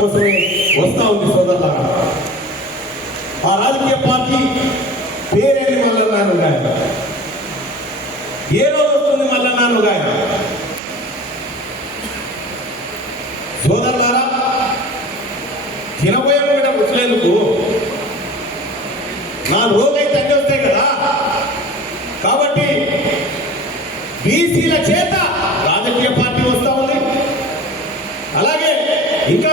కోసమే వస్తా ఉంది సోదరులారా. ఆ రాజకీయ పార్టీ పేరేంటి మల్లన్నాను గాయ ఏ రోజు వస్తుంది మల్లన్నాను గాయ సోదరులారా తినబోయే కూడా వచ్చలేందుకు నా రోజైతే అన్ని వస్తాయి కదా. కాబట్టి బీసీల చేత రాజకీయ పార్టీ వస్తా ఉంది. అలాగే ఇంకా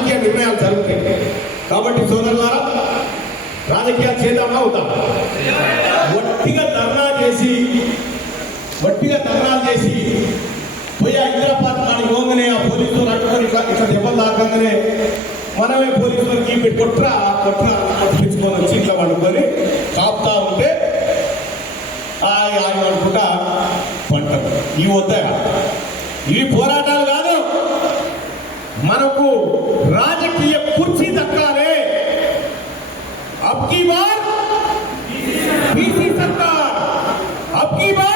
రాజకీయ నిర్ణయాలు జరుగుతాయి. కాబట్టి సోదరులారా రాజకీయాలు చేద్దామా అవుతాం. వట్టిగా ధర్నా చేసి వట్టిగా ధర్నాలు చేసి పోయి హైదరాబాద్ నాడు పోగానే ఆ పోలీసులు అట్టుకొని ఇట్లా ఇట్లా దెబ్బలు తాకంగానే మనమే పోలీసులకి పెట్టి కొట్రా కొట్ర పట్టించుకొని వచ్చి ఇట్లా పడుకొని కాపుతా ఉంటే ఆయన ఆయన అనుకుంటా పంట ఇవి వద్దా? ఇవి పోరాటాలు కాదు. मन को राजकीय कुर्सी दक्का रे अब की बार? सरकार। अब की बार?